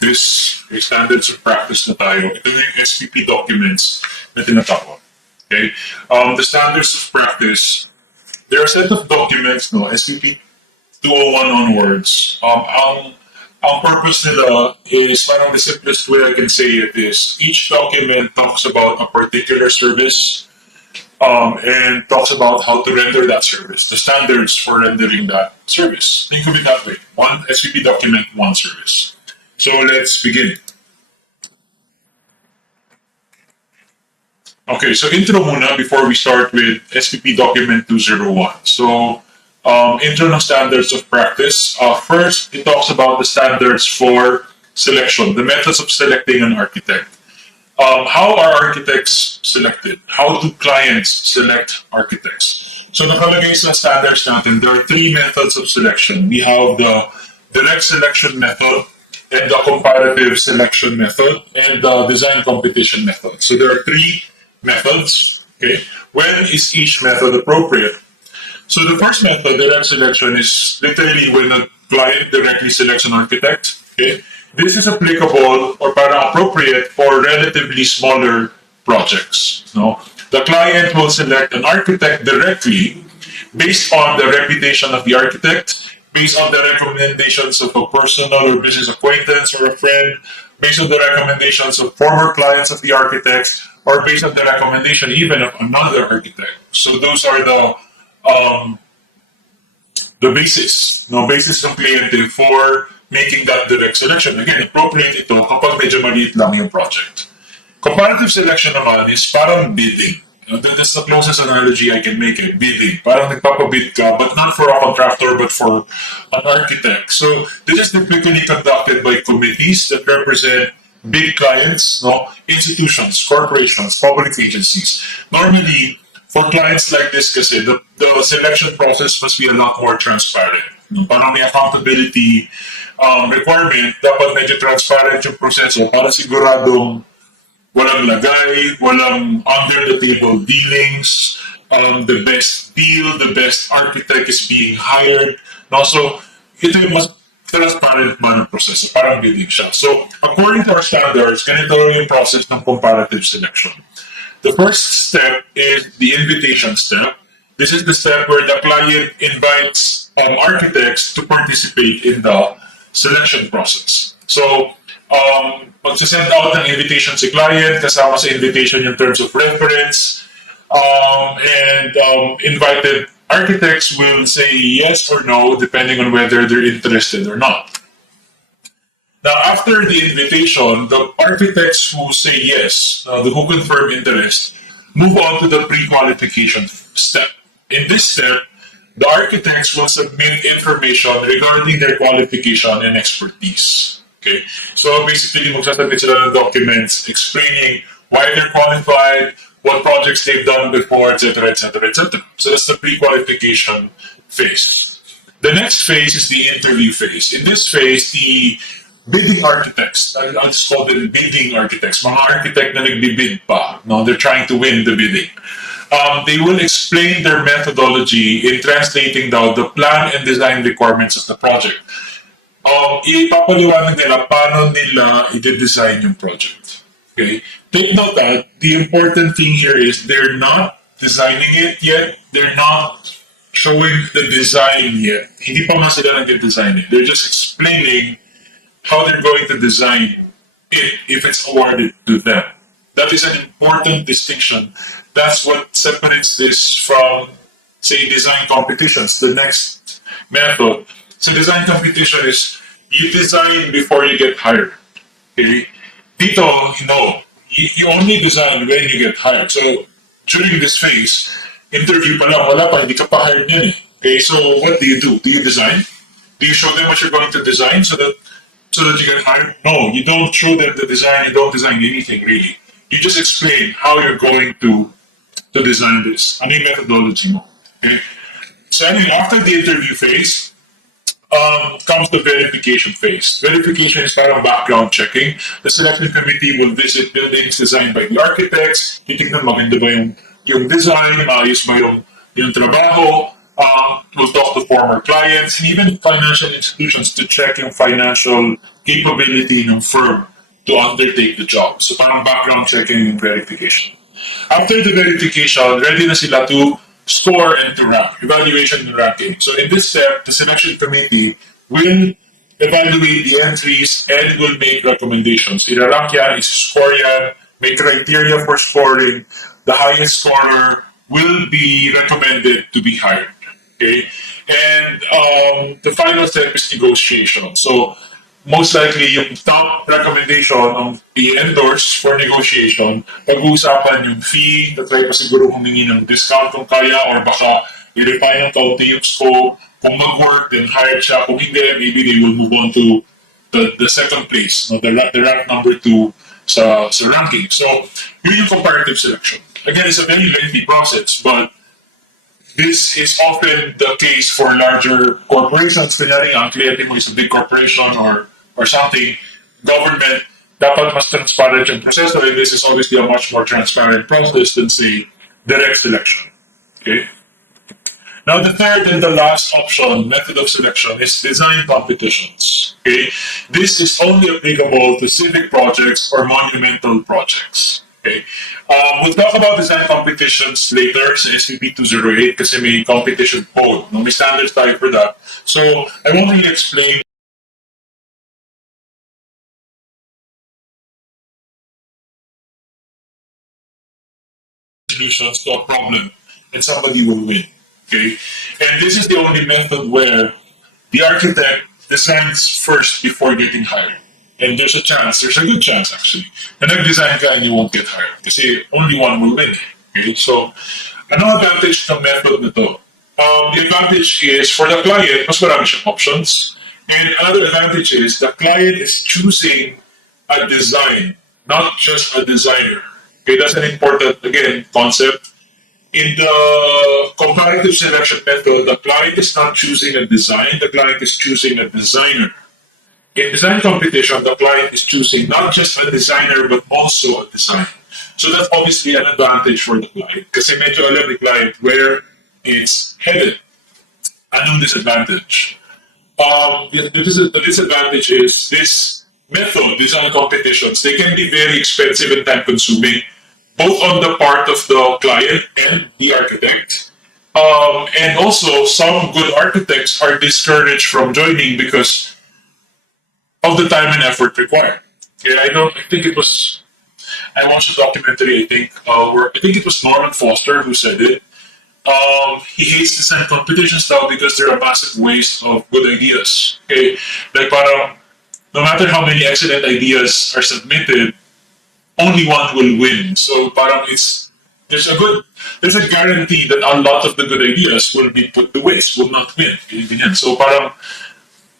This is standards of practice na tayo. Ito yung SPP documents na tinatawag. Okay? The standards of practice, there are a set of documents, no, SPP 201 onwards. Ang purpose nila is, parang the simplest way I can say it is, each document talks about a particular service and talks about how to render that service, the standards for rendering that service. Think of it that way. One SPP document, one service. So let's begin. Okay, so intro muna before we start with SPP document 201. So intro ng standards of practice. First, it talks about the standards for selection, the methods of selecting an architect. How are architects selected? How do clients select architects? So nakalagay sa standards natin, there are three methods of selection. We have the direct selection method, and the comparative selection method, and the design competition method. So there are three methods. Okay, when is each method appropriate? So the first method, direct selection, is literally when a client directly selects an architect. Okay, this is applicable or para appropriate for relatively smaller projects. No, the client will select an architect directly based on the reputation of the architect, based on the recommendations of a personal or business acquaintance or a friend, based on the recommendations of former clients of the architect, or based on the recommendation even of another architect. So those are the basis, no, basis ng kliyente for making that direct selection. Again, appropriate ito kapag medyo maliit lang yung project. Comparative selection naman is parang bidding. That's the closest analogy I can make it, bidding. Parang nagpapabid ka, but not for a contractor, but for an architect. So this is typically conducted by committees that represent big clients, no, institutions, corporations, public agencies. Normally, for clients like this kasi, the selection process must be a lot more transparent. No? Parang may accountability requirement, dapat medyo transparent yung proseso para siguradong walang lagay, walang under-the-table dealings, the best deal, the best architect is being hired. No? So, ito yung mas transparent man ng proseso, parang bidding siya. So, according to our standards, ganito yung process ng comparative selection. The first step is the invitation step. This is the step where the client invites architects to participate in the selection process. So, magsasend out ng invitation si client, kasama sa invitation yung terms of reference, and invited architects will say yes or no depending on whether they're interested or not. Now, after the invitation, the architects who say yes, who confirm interest, move on to the pre-qualification step. In this step, the architects will submit information regarding their qualification and expertise. Okay, so basically, magsasabit sila ng documents explaining why they're qualified, what projects they've done before, etc., etc., etc. So that's the pre-qualification phase. The next phase is the interview phase. In this phase, the bidding architects, I'll just call them bidding architects, mga architect na nagbibid pa, no? They're trying to win the bidding. They will explain their methodology in translating down the plan and design requirements of the project. Ipapaliwanag nila paano nila i-design yung project. Okay? Take note that the important thing here is they're not designing it yet. They're not showing the design yet. Hindi pa man sila nag-design it. They're just explaining how they're going to design it if it's awarded to them. That is an important distinction. That's what separates this from, say, design competitions. The next method. So design competition is you design before you get hired. Okay? Dito, you only design when you get hired. So during this phase, interview pa lang, wala pa, hindi ka pa hired yan eh. Okay, so what do you do? Do you design? Do you show them what you're going to design so that you get hired? No, you don't show them the design, you don't design anything really. You just explain how you're going to design this. Ano yung methodology mo? Okay? So anyway, after the interview phase, comes the verification phase. Verification is parang background checking. The selection committee will visit buildings designed by the architects, titignan maganda ba yung design, maayos ba yung trabaho, We'll talk to former clients and even financial institutions to check yung financial capability ng firm to undertake the job. So parang background checking and verification. After the verification, ready na sila to score and to rank, evaluation and ranking. So in this step, the selection committee will evaluate the entries and will make recommendations. Irarank yan, isi-score yan, may criteria for scoring. The highest scorer will be recommended to be hired. Okay? And the final step is negotiation. So most likely, yung top recommendation ng i-endorse for negotiation, pag-uusapan yung fee, tatry pa siguro humingi ng discount kung kaya, or baka i-refine ng kaunti yung scope. Kung mag-work, then hire siya. Kung hindi, maybe they will move on to the second place, no? the rank number 2 sa ranking. So, yun yung comparative selection. Again, it's a very lengthy process, but this is often the case for larger corporations. Kunyari ang kliyente mo is a big corporation or something, government, dapat mas transparent yung proseso, and this is obviously a much more transparent process than, say, direct selection. Okay? Now, the third and the last option, method of selection, is design competitions. Okay? This is only applicable to civic projects or monumental projects. Okay. We'll talk about design competitions later sa SPP 208 kasi may competition code. No? May standards tayo for that. So, I won't really explain solutions to a problem and somebody will win. Okay. And this is the only method where the architect designs first before getting hired. And there's a good chance actually, na nag-design ka and you won't get hired kasi only one will win. Okay? So, anong advantage ng method na to? The advantage is for the client, mas marami siyang options. And another advantage is the client is choosing a design, not just a designer. Okay, that's an important, again, concept. In the comparative selection method, the client is not choosing a design, the client is choosing a designer. In design competition, the client is choosing not just a designer, but also a design. So that's obviously an advantage for the client. Kasi medyo alam ni client where it's headed. Anong disadvantage? The disadvantage is this method, design competitions, they can be very expensive and time consuming, both on the part of the client and the architect. And also, some good architects are discouraged from joining because of the time and effort required. Yeah, I watched a documentary, I think it was Norman Foster who said it. He hates design competitions now because they're a massive waste of good ideas. Okay? Like parang, no matter how many excellent ideas are submitted, only one will win. So parang there's a guarantee that a lot of the good ideas will be put to waste, will not win. So parang,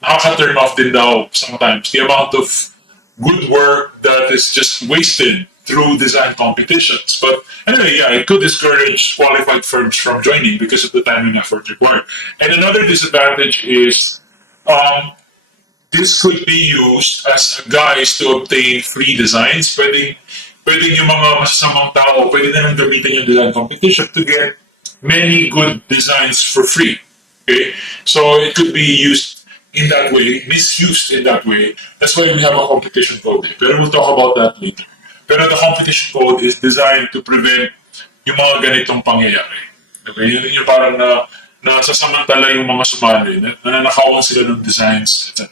nakaka-turn off din daw sometimes the amount of good work that is just wasted through design competitions. But anyway, yeah, it could discourage qualified firms from joining because of the time and effort required. And another disadvantage is this could be used as a guise to obtain free designs. Pwedeng yung mga masasamang tao, pwede na lang gamitin yung design competition to get many good designs for free. Okay? So it could be used in that way, misused in that way. That's why we have a competition code. Pero we'll talk about that later. Pero the competition code is designed to prevent yung mga ganitong pangyayari. Okay? Yun yung parang nasasamantala yung mga sumali, nananakawan sila ng designs, etc.